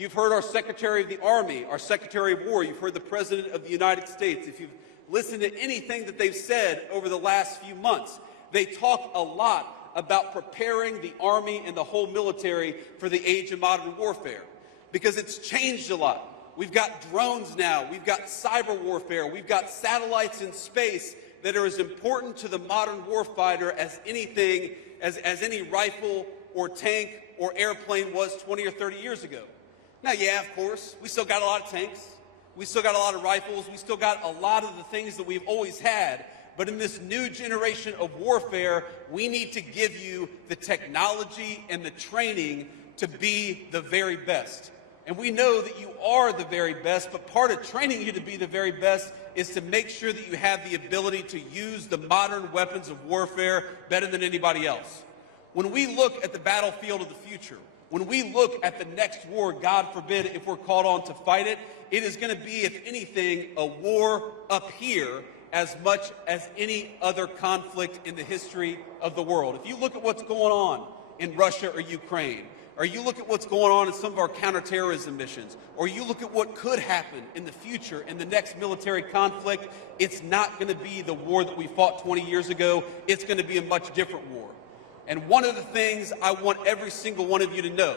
You've heard our Secretary of the Army, our Secretary of War. You've heard the President of the United States. If you've listened to anything that they've said over the last few months, they talk a lot about preparing the Army and the whole military for the age of modern warfare, because it's changed a lot. We've got drones now. We've got cyber warfare. We've got satellites in space that are as important to the modern warfighter as anything, as any rifle or tank or airplane was 20 or 30 years ago. Now, yeah, of course, we still got a lot of tanks. We still got a lot of rifles. We still got a lot of the things that we've always had. But in this new generation of warfare, we need to give you the technology and the training to be the very best. And we know that you are the very best, but part of training you to be the very best is to make sure that you have the ability to use the modern weapons of warfare better than anybody else. When we look at the battlefield of the future, when we look at the next war, God forbid, if we're called on to fight it, it is going to be, if anything, a war up here as much as any other conflict in the history of the world. If you look at what's going on in Russia or Ukraine, or you look at what's going on in some of our counterterrorism missions, or you look at what could happen in the future in the next military conflict, it's not going to be the war that we fought 20 years ago. It's going to be a much different war. And one of the things I want every single one of you to know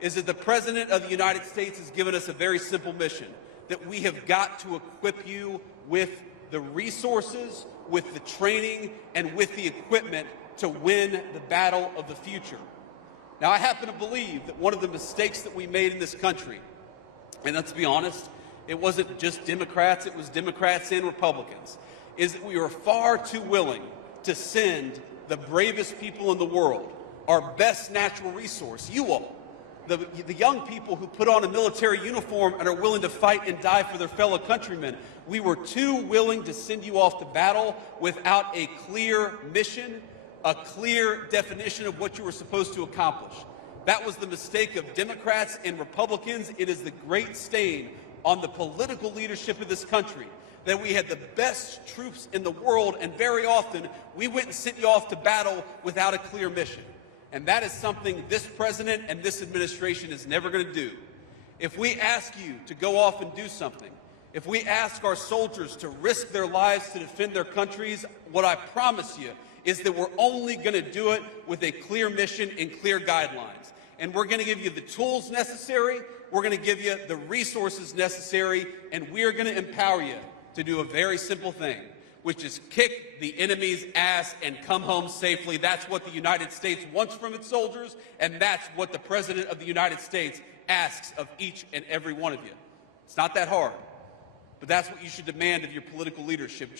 is that the President of the United States has given us a very simple mission, that we have got to equip you with the resources, with the training, and with the equipment to win the battle of the future. Now, I happen to believe that one of the mistakes that we made in this country, and let's be honest, it wasn't just Democrats, it was Democrats and Republicans, is that we were far too willing to send the bravest people in the world, our best natural resource, you all, the young people who put on a military uniform and are willing to fight and die for their fellow countrymen. We were too willing to send you off to battle without a clear mission, a clear definition of what you were supposed to accomplish. That was the mistake of Democrats and Republicans. It is the great stain on the political leadership of this country that we had the best troops in the world, and very often we went and sent you off to battle without a clear mission. And that is something this president and this administration is never going to do. If we ask you to go off and do something, if we ask our soldiers to risk their lives to defend their countries, what I promise you is that we're only going to do it with a clear mission and clear guidelines. And we're going to give you the tools necessary, we're going to give you the resources necessary, and we are going to empower you to do a very simple thing, which is kick the enemy's ass and come home safely. That's what the United States wants from its soldiers, and that's what the President of the United States asks of each and every one of you. It's not that hard, but that's what you should demand of your political leadership.